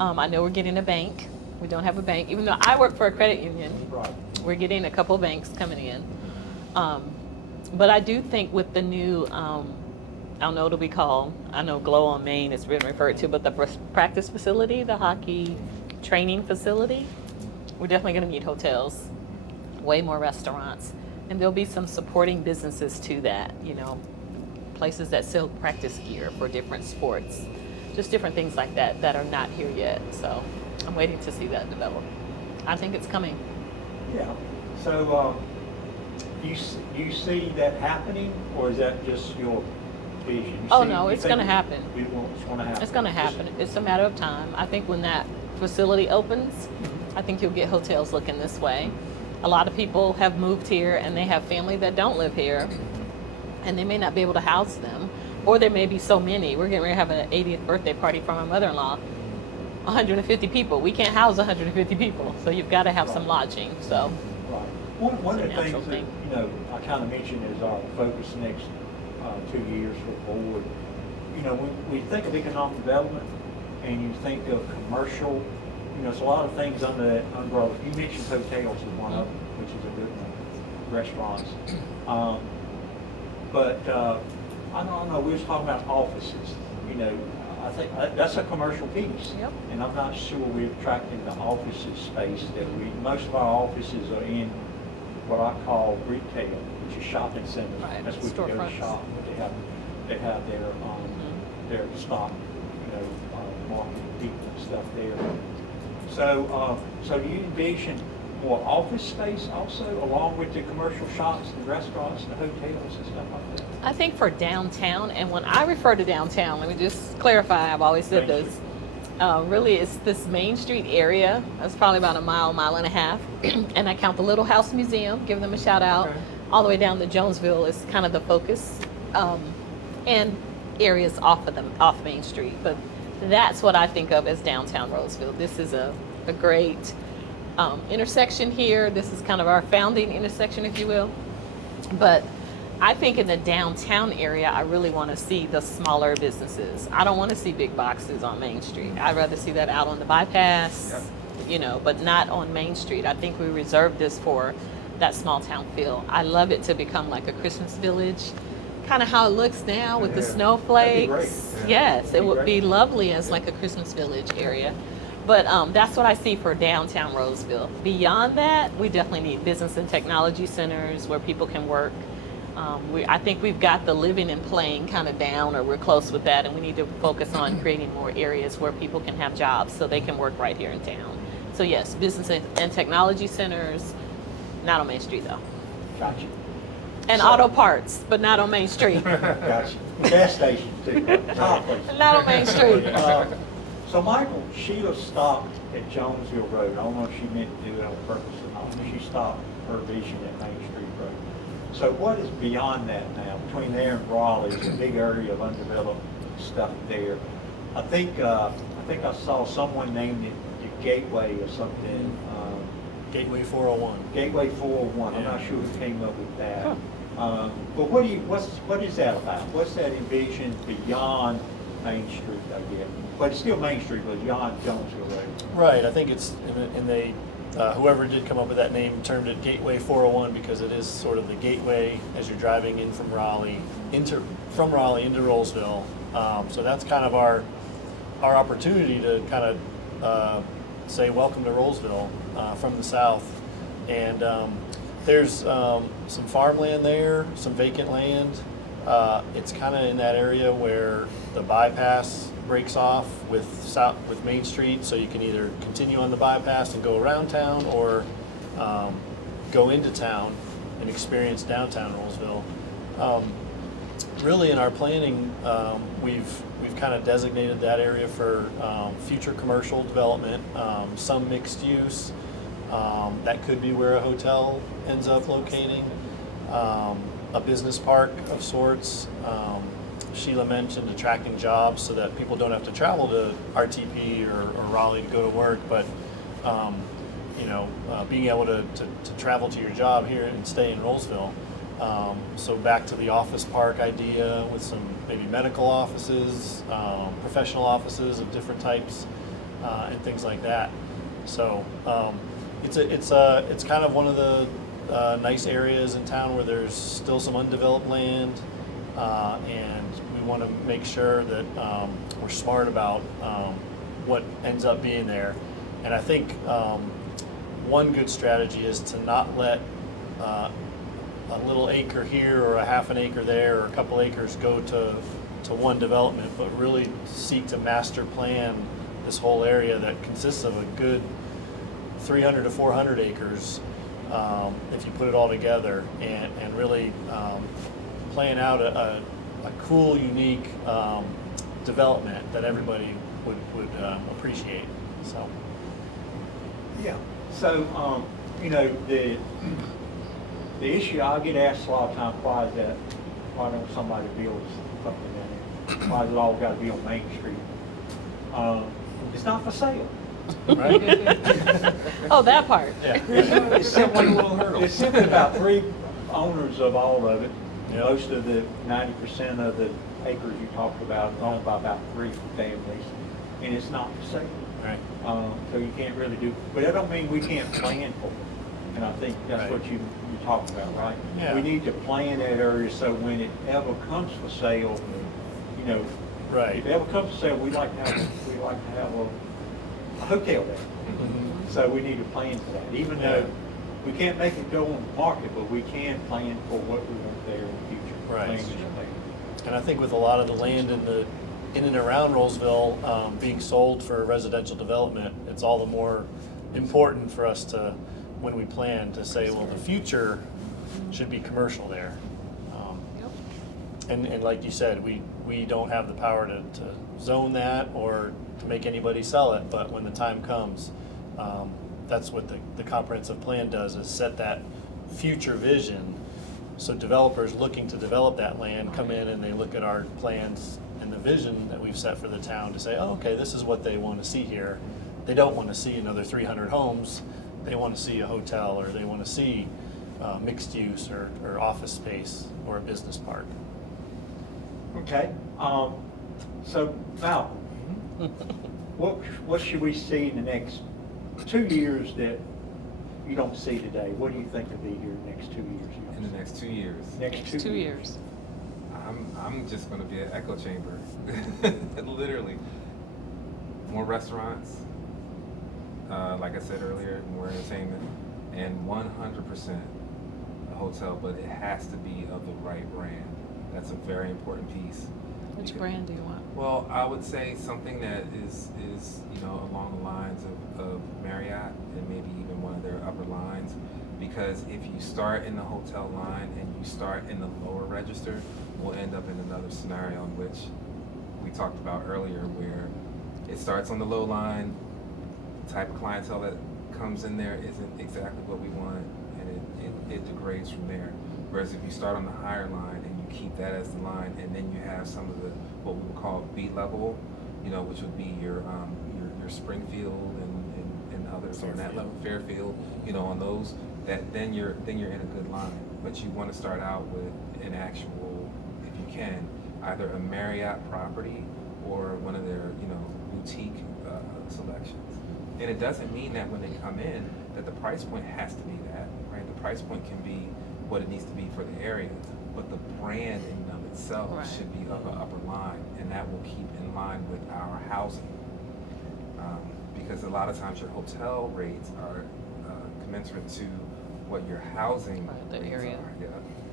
I know we're getting a bank. We don't have a bank, even though I work for a credit union. Right. We're getting a couple banks coming in. But I do think with the new, I don't know what it'll be called. I know Glow on Main is been referred to, but the practice facility, the hockey training facility, we're definitely going to need hotels, way more restaurants, and there'll be some supporting businesses to that. Places that sell practice gear for different sports, just different things like that that are not here yet. So I'm waiting to see that develop. I think it's coming. Yeah. So you see that happening, or is that just your vision? It's going to happen. It's going to happen. It's going to happen. It's a matter of time. I think when that facility opens, I think you'll get hotels looking this way. A lot of people have moved here and they have family that don't live here, and they may not be able to house them, or there may be so many. We're getting ready to have an 80th birthday party for my mother-in-law. 150 people. We can't house 150 people, so you've got to have some lodging. So, right. One of the things that I kind of mentioned is our focus next 2 years for the board. When we think of economic development and you think of commercial, there's a lot of things under that umbrella. You mentioned hotels is one of them, which is a good one. Restaurants, but I don't know. We was talking about offices. I think that's a commercial piece. Yep. And I'm not sure we're attracting the offices space that most of our offices are in what I call retail, which is shopping centers. Right. That's where you go to Storefronts. shop, but they have their stock, marketing people and stuff there. So do you envision more office space also, along with the commercial shops, the restaurants, the hotels and stuff like that? I think for downtown, and when I refer to downtown, let me just clarify, I've always said Thank this, really it's this Main Street area. That's probably about a mile and a half. And I count the Little House Museum, give them a shout out. Okay. All the way down to Jonesville is kind of the focus. and areas off Main Street. But that's what I think of as downtown Roseville. This is a great intersection here. This is kind of our founding intersection, if you will. But I think in the downtown area, I really want to see the smaller businesses. I don't want to see big boxes on Main Street. I'd rather see that out on the bypass, but not on Main Street. I think we reserve this for that small town feel. I love it to become like a Christmas village, kind of how it looks now with the snowflakes. That'd be great. Yes, it would great. be lovely as like a Christmas village area. But that's what I see for downtown Roseville. Beyond that, we definitely need business and technology centers where people can work. I think we've got the living and playing kind of down, or we're close with that, and we need to focus on creating more areas where people can have jobs so they can work right here in town. So yes, business and technology centers, not on Main Street though. Gotcha. And auto parts, but not on Main Street. Gotcha. Gas station too. Top place. Not on Main Street. So Michael, Sheilah stopped at Jonesville Road. I don't know if she meant to do it on purpose or not, but she stopped her vision at Main Street Road. So what is beyond that now? Between there and Raleigh, it's a big area of undeveloped stuff there. I think I saw someone named it the Gateway or something. Gateway 401. Gateway 401. I'm not sure who came up with that. But what is that about? What's that envision beyond Main Street, I guess? But it's still Main Street, but beyond Jonesville Road. Right, I think it's, and they, whoever did come up with that name termed it Gateway 401 because it is sort of the gateway as you're driving in from Raleigh into Rolesville. So that's kind of our opportunity to kind of say welcome to Rolesville from the south. And there's some farmland there, some vacant land. It's kind of in that area where the bypass breaks off with Main Street, so you can either continue on the bypass and go around town, or go into town and experience downtown Rolesville. Really, in our planning, we've kind of designated that area for future commercial development, some mixed use. That could be where a hotel ends up locating, a business park of sorts. Sheilah mentioned attracting jobs so that people don't have to travel to RTP or Raleigh to go to work, but being able to travel to your job here and stay in Rolesville. So back to the office park idea with some maybe medical offices, professional offices of different types, and things like that. So it's kind of one of the nice areas in town where there's still some undeveloped land, and we want to make sure that we're smart about what ends up being there. And I think one good strategy is to not let a little acre here or a half an acre there or a couple acres go to one development, but really seek to master plan this whole area that consists of a good 300 to 400 acres if you put it all together, and really plan out a cool, unique development that everybody would appreciate. So. Yeah. So the issue I get asked a lot of times, why don't somebody build something in there? Why does it all got to be on Main Street? It's not for sale. Right? Oh, that part. Yeah. It's simply about 3 owners of all of it. Yep. Most of the 90% of the acres you talked about is owned by about 3 families, and it's not for sale. Right. So you can't really do, but that don't mean we can't plan for it. And I think that's Right. what you talked about, right? Yeah. We need to plan that area so when it ever comes for sale, Right. if it ever comes for sale, we like to have a hotel there. Mhm. So we need to plan for that, even though we can't make it go on the market, but we can plan for what we want there in the future. Right. Plan is plan. And I think with a lot of the land in and around Rolesville being sold for residential development, it's all the more important for us to, when we plan, to say, well, the future should be commercial there. And like you said, we don't have the power to zone that or to make anybody sell it, but when the time comes, that's what the comprehensive plan does, is set that future vision So developers looking to develop that land come in and they look at our plans and the vision that we've set for the town to say, oh, okay, this is what they want to see here. They don't want to see another 300 homes. They want to see a hotel, or they want to see mixed use or office space or a business park. Okay, so Malcolm, what should we see in the next 2 years that you don't see today? What do you think will be here in the next 2 years? In the next 2 years. Next 2 years. I'm just gonna be an echo chamber, literally. More restaurants, like I said earlier, more entertainment, and 100% a hotel, but it has to be of the right brand. That's a very important piece. Which brand do you want? Well, I would say something that is along the lines of Marriott and maybe even one of their upper lines, because if you start in the hotel line and you start in the lower register, we'll end up in another scenario in which we talked about earlier, where it starts on the low line, the type of clientele that comes in there isn't exactly what we want, and it degrades from there. Whereas if you start on the higher line and you keep that as the line, and then you have some of the what we would call B level, which would be your Springfield and others on that level, Fairfield, on those, then you're in a good line. But you want to start out with an actual, if you can, either a Marriott property or one of their boutique selections. And it doesn't mean that when they come in that the price point has to be that, right? The price point can be what it needs to be for the area, but the brand in and of itself should be of an upper line, and that will keep in line with our housing. Because a lot of times your hotel rates are commensurate to what your housing the rates area. are. Yeah.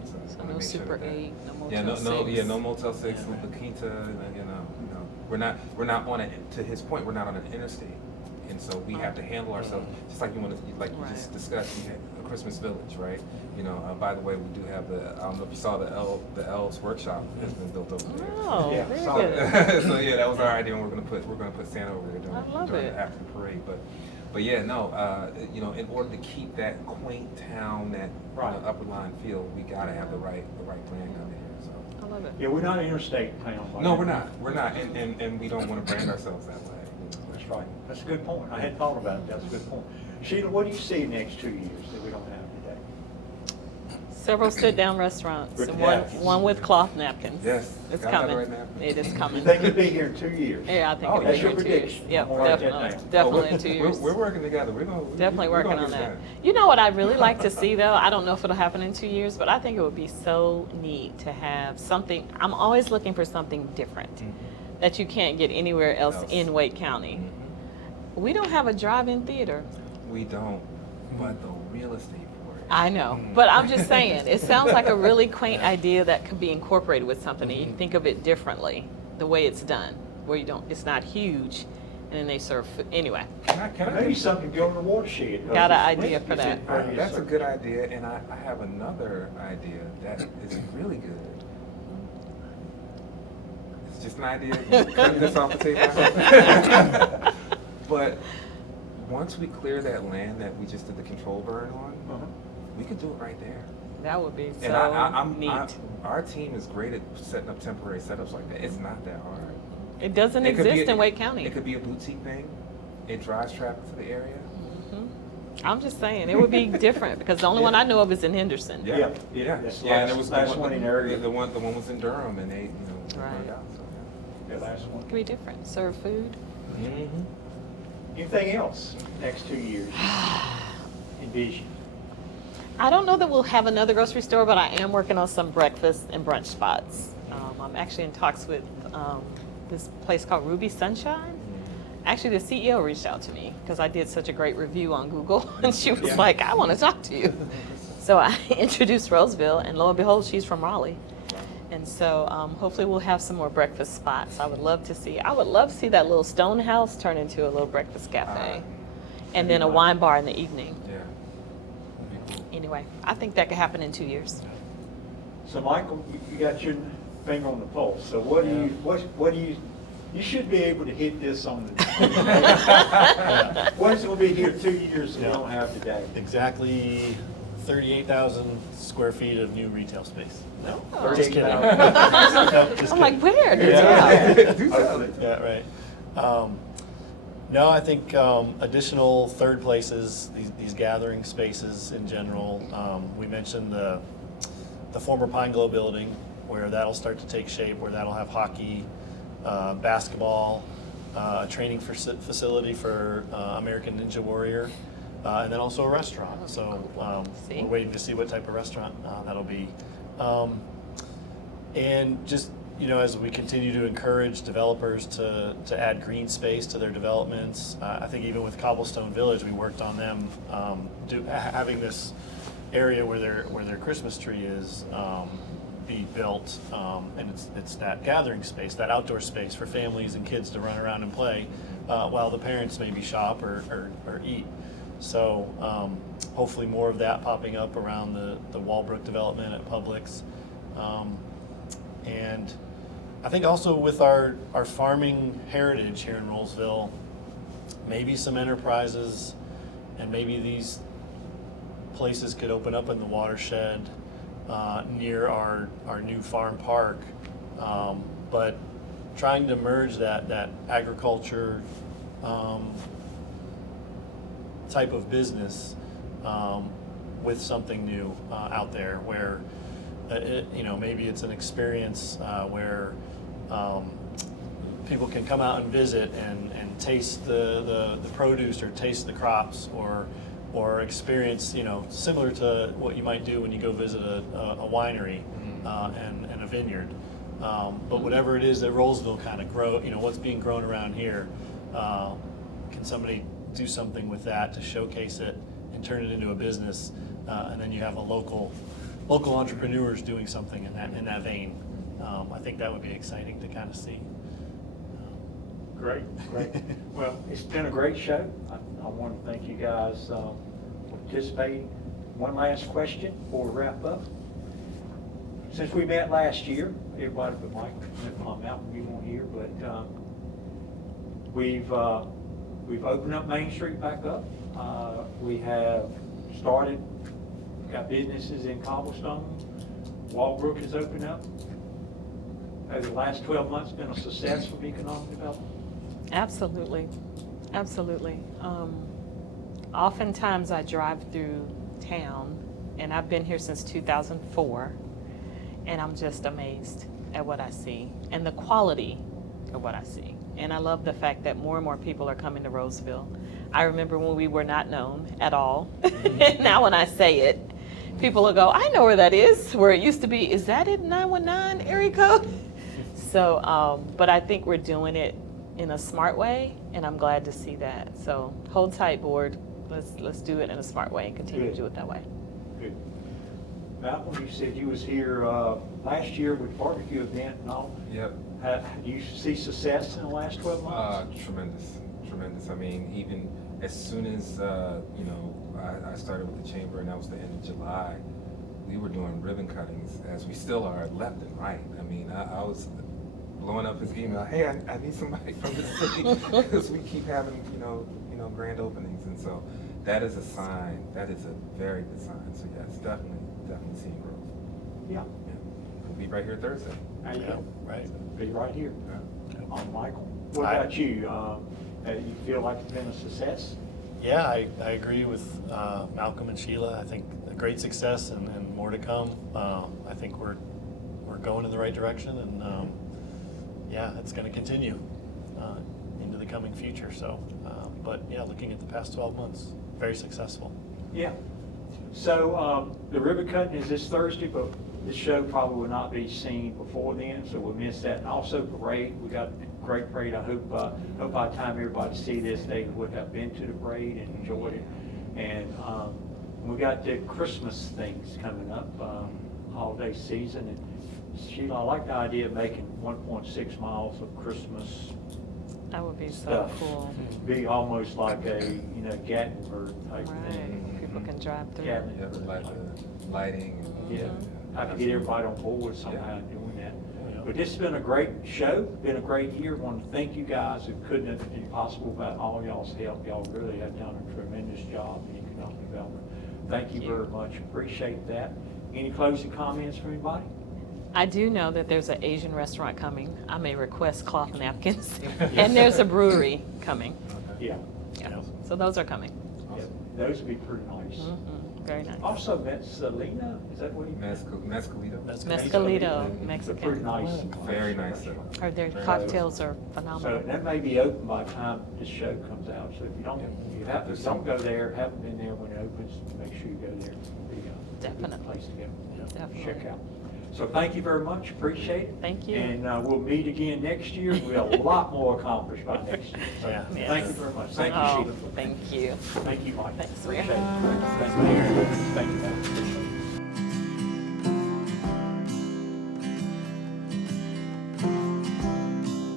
So wanna no make sure Super that- 8, no Motel Yeah, no, 6. no Motel 6, La Quinta, we're not on it. To his point, we're not on an interstate, and so we have to handle ourselves just like you just discussed. We had a Christmas Village, right? By the way, we do have I don't know if you saw the Elves Workshop has been built over there. Oh, Yeah, very solid. good. So yeah, that was our idea, and we're gonna put Santa over there I love during it. after the parade, but yeah, no, in order to keep that quaint town, that upper line feel, we gotta have the right brand under here. So. I love it. Yeah, we're not an interstate town. No, we're not, and we don't want to brand ourselves that way. That's right. That's a good point. I hadn't thought about it. That's a good point. Sheila, what do you see in the next 2 years that we don't have today? Several sit-down restaurants, and Yeah. one with cloth napkins. Yes. It's Gotta have the coming. right napkins. It is You coming. think it'll be here in 2 years? Yeah, I think Oh, it'll that's be your in 2 years. prediction. Yep, I'm gonna write that definitely, down. definitely in 2 years. We're working together. Definitely we're working gonna on get that. it done. You know what I'd really like to see though? I don't know if it'll happen in 2 years, but I think it would be so neat to have something. I'm always looking for something different that you can't get anywhere else in Wake County. We don't have a drive-in theater. We don't, but the real estate for it. I know, but I'm just saying, it sounds like a really quaint idea that could be incorporated with something, and you think of it differently, the way it's done, where it's not huge, and then they serve food. Anyway, Can I Maybe something go in the watershed. Got an idea for that. That's a good idea, and I have another idea that is really good. It's just an idea. Cut this off the table. But once we clear that land that we just did the control burn on, we could do it right there. that would be And so neat. our team is great at setting up temporary setups like that. It's not that hard. It doesn't It could be exist a- in Wake County. It could be a boutique thing. It drives traffic to the area. I'm just saying, it would be different, because the only one I know of is in Henderson. Yeah. Yeah. That's Yeah, and last- there was last one in area. The one was in Durham, and they Right. burned out. So, The last one. It could be different, serve food. yeah. Anything else next 2 years? Envision. I don't know that we'll have another grocery store, but I am working on some breakfast and brunch spots. I'm actually in talks with this place called Ruby Sunshine. Actually, the CEO reached out to me because I did such a great review on Google, and she was Yeah. like, I want to talk to you. So I introduced Roseville, and lo and behold, she's from Raleigh. And so hopefully we'll have some more breakfast spots. I would love to see that little stone house turn into a little breakfast cafe. And then a wine bar in the evening. Yeah. That'd be cool. Anyway, I think that could happen in 2 years. So Michael, you got your finger on the pulse. So what do you should be able to hit this on the. What is going to be here 2 years that we don't have today? Exactly 38,000 square feet of new retail space. No, Oh. just kidding. 38,000. No, just I'm like, kidding. where? Do Yeah. tell. Yeah, right. No, I think additional third places, these gathering spaces in general. We mentioned the former Pine Glow building, where that'll start to take shape, where that'll have hockey, basketball, a training facility for American Ninja Warrior, and then also a restaurant. So See? we're waiting to see what type of restaurant that'll be. And just, as we continue to encourage developers to add green space to their developments, I think even with Cobblestone Village, we worked on them having this area where their Christmas tree is be built, and it's that gathering space, that outdoor space for families and kids to run around and play, while the parents maybe shop or eat. So hopefully more of that popping up around the Walbrook development at Publix. And I think also with our farming heritage here in Rolesville, maybe some enterprises and maybe these places could open up in the watershed near our new farm park. But trying to merge that agriculture type of business with something new out there where maybe it's an experience where people can come out and visit and taste the produce or taste the crops or experience, similar to what you might do when you go visit a winery and a vineyard. But whatever it is that Rolesville kind of grow, what's being grown around here, can somebody do something with that to showcase it and turn it into a business, and then you have a local entrepreneurs doing something in that vein. I think that would be exciting to kind of see. Great. Well, it's been a great show. I want to thank you guys for participating. One last question before we wrap up. Since we met last year, everybody but Mike, Malcolm, you won't hear, but we've opened up Main Street back up. We have started, got businesses in Cobblestone. Walbrook has opened up. Over the last 12 months, been a success for economic development. Absolutely. Oftentimes I drive through town, and I've been here since 2004, and I'm just amazed at what I see and the quality of what I see. And I love the fact that more and more people are coming to Roseville. I remember when we were not known at all. And now when I say it, people will go, I know where that is, where it used to be. Is that it, 919 area code? So, but I think we're doing it in a smart way, and I'm glad to see that. So hold tight, board. Let's do it in a smart way and continue to do it that way. Good. Malcolm, you said you was here last year with barbecue event and all. Yep. Do you see success in the last 12 months? Tremendous. I mean, even as soon as I started with the chamber, and that was the end of July, we were doing ribbon cuttings, as we still are, left and right. I mean, I was blowing up his email. Hey, I need somebody from the city because we keep having grand openings, and so that is a sign. That is a very good sign. So yes, definitely seeing growth. Yeah. We'll be right here Thursday. There you go. Right. Be right here. Yeah. Michael, what about you? You feel like it's been a success? Yeah, I agree with Malcolm and Sheilah. I think a great success and more to come. I think we're going in the right direction, and it's going to continue into the coming future. So, but yeah, looking at the past 12 months, very successful. Yeah. So the ribbon cutting is this Thursday, but the show probably will not be seen before then, so we'll miss that. And also parade, we got a great parade. I hope by the time everybody see this, they would have been to the parade and enjoyed it. And we got the Christmas things coming up, holiday season. And Sheilah, I like the idea of making 1.6 miles of Christmas. That would be so stuff. cool. Be almost like a Gatlinburg type Right. thing. People can drive through. Yeah. Yeah, the lighting. Yeah, I can get everybody on board somehow doing that. But this has been a great show, been a great year. Want to thank you guys. It couldn't have been possible without all y'all's help. Y'all really have done a tremendous job in economic development. Thank you very much, appreciate that. Any closing comments from anybody? I do know that there's an Asian restaurant coming. I may request cloth napkins. And there's a brewery coming. Yeah, Yeah. Yeah. So those are coming. yeah, those would be pretty nice. Very nice. Also, Mescalina, is that what you? Mescalito. Mescalito, Pretty Mexican. nice. Very nice, sir. Or their Very cocktails are So phenomenal. that may be open by the time this show comes out, so if you don't go there, haven't been there when it opens, make sure you go there. It'd be a Definitely. good place to go. Definitely. Check out. So thank you very much, appreciate it. Thank you. And we'll meet again next year, we'll have a lot more accomplished by next year. So Yeah. thank you very much. Thank you, Oh, Sheila. thank you. Thank you, Mike. Thanks, Appreciate Mayor. it. Thanks, Mayor.